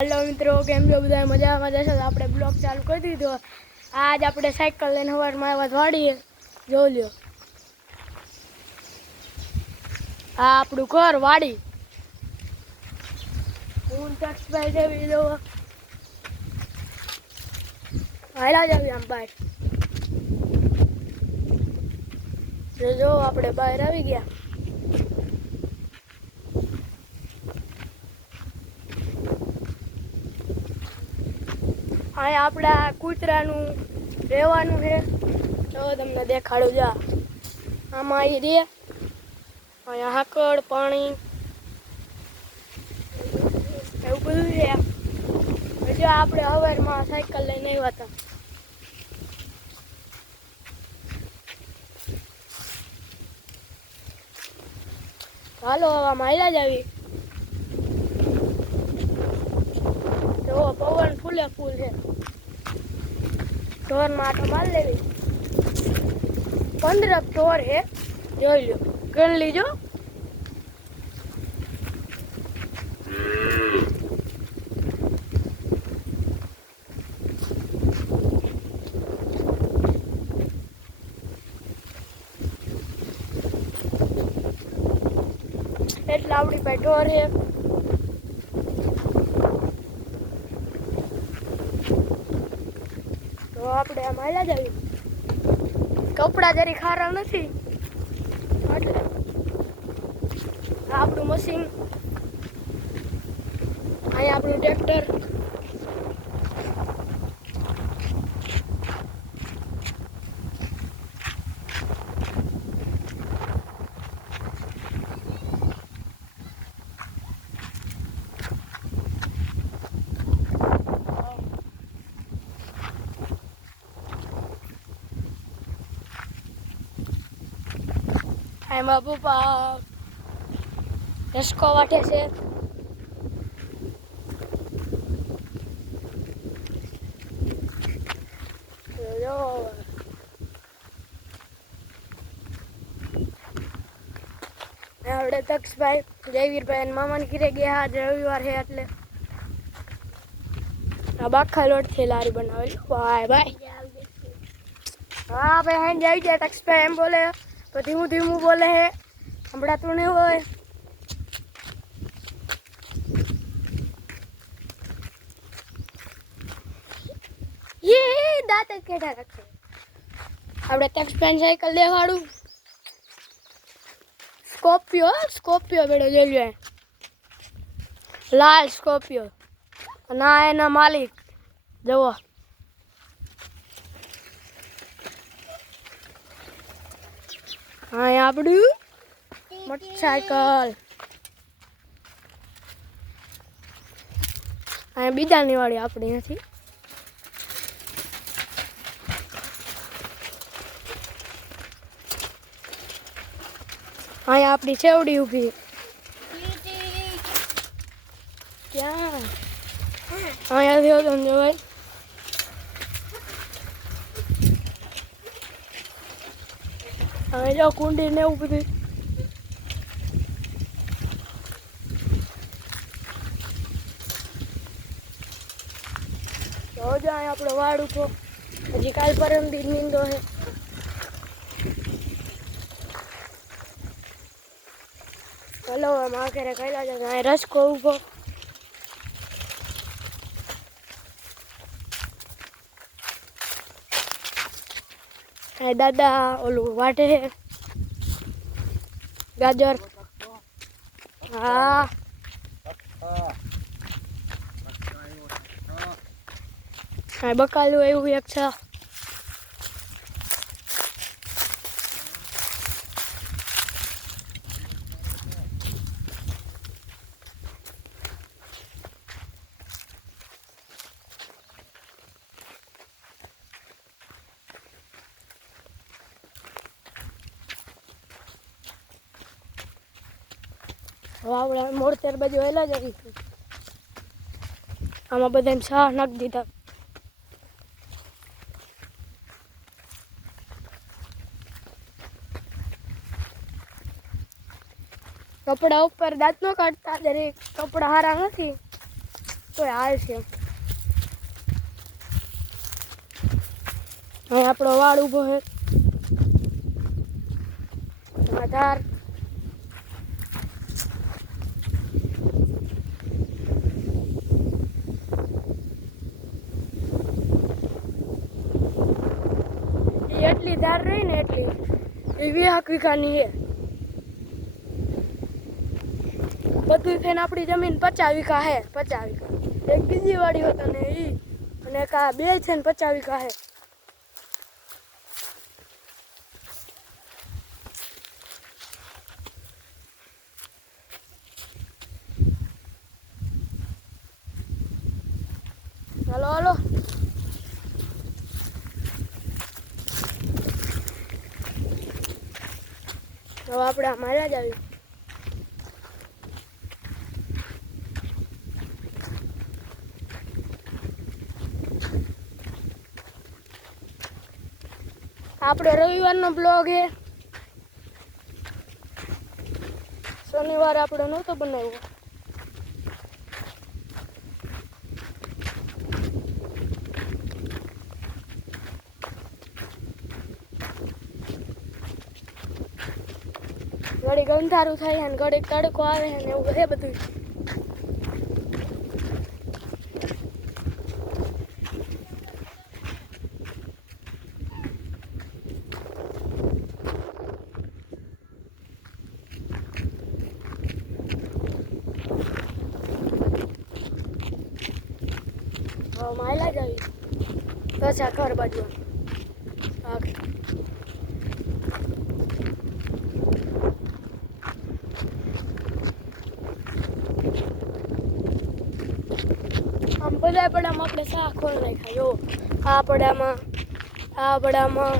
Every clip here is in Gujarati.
हेलो मित्रों, केम छो बधा मजामां जशो। तो आपणे ब्लॉग चालू कर दीधो। आज आपणे साइकल लईने सवारमां आव्या वाડીए। जो ल्यो आ आपणुं घर वाड़ी। હું તક્ષભાઈ દેવી લો હાલા જ આવી આમ બહાર જો આપણે બહાર આવી ગયા. અહીંયા આપણા કૂતરાનું રહેવાનું છે. તો તમને દેખાડું જા. આમાં અહીં રે અહીંયા હાકડ પાણી એવું બધું છે. જો આપણે સવારમાં સાયકલ લઈને આવ્યા હતા. હાલો આમાં હાલ્યા જ આવી. જો પવન ફૂલે ફૂલ છે. ઢોરમાં આટો માર લેવી. 15 ઢોર છે. જોઈ લો, ગણ લીજો. એટલે આપણી પાસે ઢોર છે. તો આપણે આમ હાલ્યા જ આવી. કપડા જરી ખારા નથી એટલે આપણું મશીન. અહીંયા આપણું ટ્રેક્ટર. એમાં પપ્પા રસકો વાટે છે. જો આપણે તક્ષભાઈ જયવીરભાઈ અને મામાને ઘરે ગયા. આજ રવિવાર છે એટલે આ બાખા લોટથી લારી બનાવેલી. ભાઈ ભાઈ હા ભાઈ હેન જાય છે. તક્ષભાઈ એમ બોલે તો ધીમું ધીમું બોલે હે, સંભળાતું નહીં હોય. દાંત જ કેટા રાખશે. આપણે તક્ષભાઈ સાયકલ દેવાડું. સ્કોર્પિયો બેડો જોઈ લો. લાલ સ્કોર્પિયો. ના એના માલિક જુઓ. અહીંયા આપણું મોટરસાયકલ. અહીંયા બીજાની વાળી આપણી નથી. અહીંયા આપણી છેવડી ઊભી. ક્યાં અહીંયાથી હોતો ને જોવાય. હવે જો કુંડી ને એવું બધું. જો અહીંયા આપણો વાડ ઉભો. હજી કાલ પરમ દી નીંદો છે. હલો આમાં આખરે કહેલા છે. અહીં રસકો ઉભો. દાદા ઓલું વાટે છે ગાજર. હા બકાલું એવું એક છે. આપણે મોડતેર બાજુ હેલા જ આવી. આમાં બધાને શાહ નાખી દીધા. કપડા ઉપર દાંત ન કાઢતા. દરેક કપડા સારા નથી. તો હાલ છે. હવે આપણો વાળ ઊભો છે. આધાર એટલી ધાર રહી ને એટલી એ 20 વીઘાની છે. બધું થઈને આપણી જમીન 50 વીઘા છે. 50 વીઘા એક બીજી વાડી હોત ને ઈ અને એક આ બે છે ને 50 વીઘા છે. હાલો હાલો હવે આપણે માર્યા જ આવી. આપણો રવિવારનો બ્લોગ છે. શનિવારે આપણો નહોતો બનાવ્યો. ઘડીક અંધારું થાય અને ઘડીક તડકો આવે ને એવું છે બધું. હવે માયલા જ આવી બસ આ ઘર બાજુ આગળ. આમ બધા પડામાં આપણે શાક ખોલ નાખ્યા. જો આ પડામાં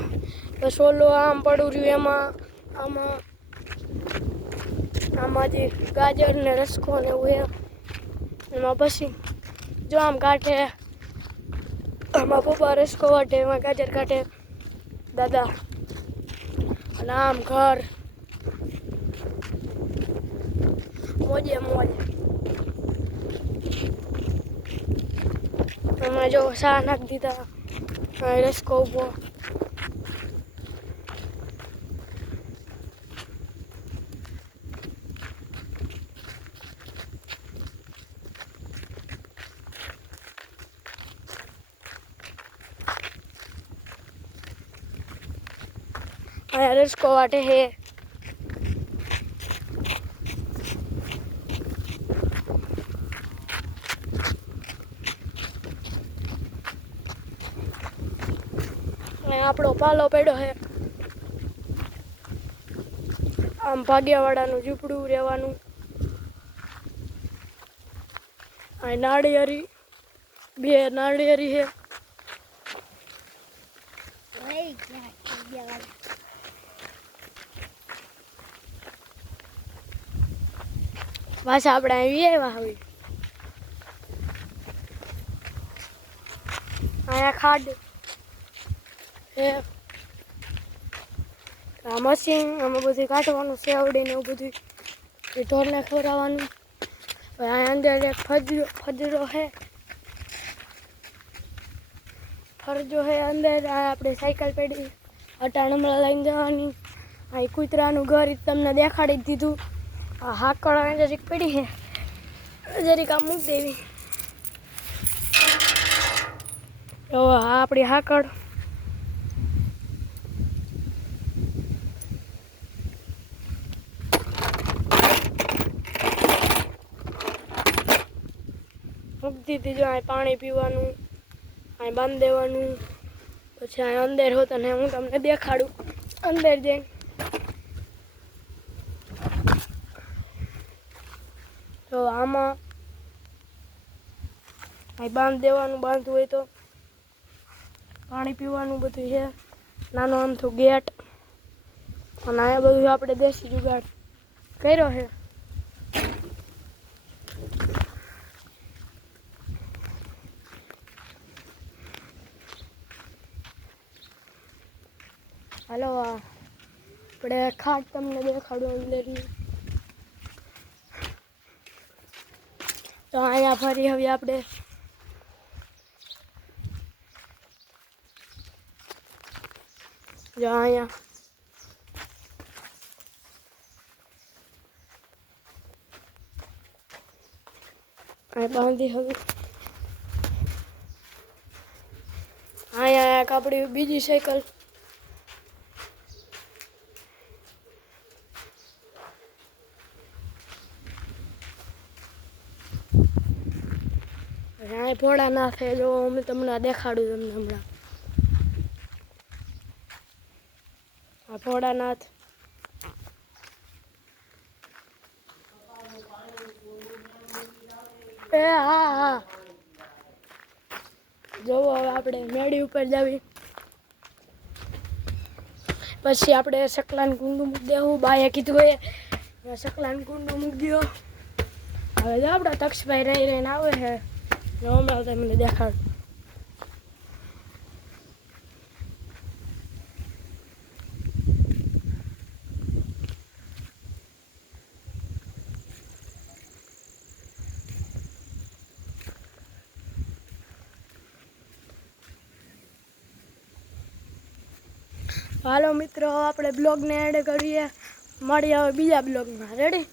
બસ ઓલો આમ પડું રહ્યું એમાં આમાંથી ગાજર ને રસકો ને એવું એમાં પછી જો આમ કાઢે આમાં પપ્પા રસકો વાટે એમાં ગાજર કાઢે દાદા અને આમ ઘર મોજે મોજ. એમાં જો શા નાખી દીધા રસકો ઊભો. અહીંયા રસકો વાટે હે. આપણો પાલો પડ્યો છે. આમ ભાગ્યાવાળાનું ઝૂંપડું રહેવાનું. આ નાળિયેરી બે નાળિયેરી છે. પાછા આપણે આવી આવ્યા હવે. અહીંયા ખાડ આ મશીન આમાં બધું કાઢવાનું સેવડીને એવું બધું એ ઢોરને ખવડાવવાનું. અહીંયા અંદર એક ફજરો છે. ફરજો છે અંદર. આપણે સાયકલ પેઢી અટાણમલા લઈને જવાની. અહીં કૂતરાનું ઘર તમને દેખાડી જ દીધું. આ હાકળ જરીક પડી છે જરીક આમ મૂકી દેવી. તો આ આપણી હાકળ. મૂકી દીધી. જો અહીં પાણી પીવાનું અહીં બાંધી દેવાનું. પછી અહીં અંદર હોત અને હું તમને દેખાડું અંદર જઈને. તો આમાં અહીં બાંધી દેવાનું. બાંધવું હોય તો પાણી પીવાનું બધું છે. નાનો આમથું ગેટ અને અહીંયા બધું આપણે દેશી જુગાડ કર્યો છે. હાલો આપણે ખાટ તમને દેખાડો અંદરની. તો અહીંયા ફરી હવે આપણે જો અહીંયા બાંધી હવે અહીંયા એક આપણી બીજી સાયકલ અહીંયા ભોળા નાથે જો હું તમને દેખાડું તમને હમણાં આ ભોળાનાથ એ હા હા જોવો હવે આપણે મેળી ઉપર જાવી પછી આપણે સકલાન કુંડું મૂકી દેવું બાએ કીધું એ સકલાન કુંડું મૂકી દો હવે જો આપણા તક્ષભાઈ રહી રહીને આવે છે હમણાં તમને દેખાડ હાલો મિત્રો આપણે બ્લોગને એડ કરીએ મળીએ હવે બીજા બ્લોગમાં રેડી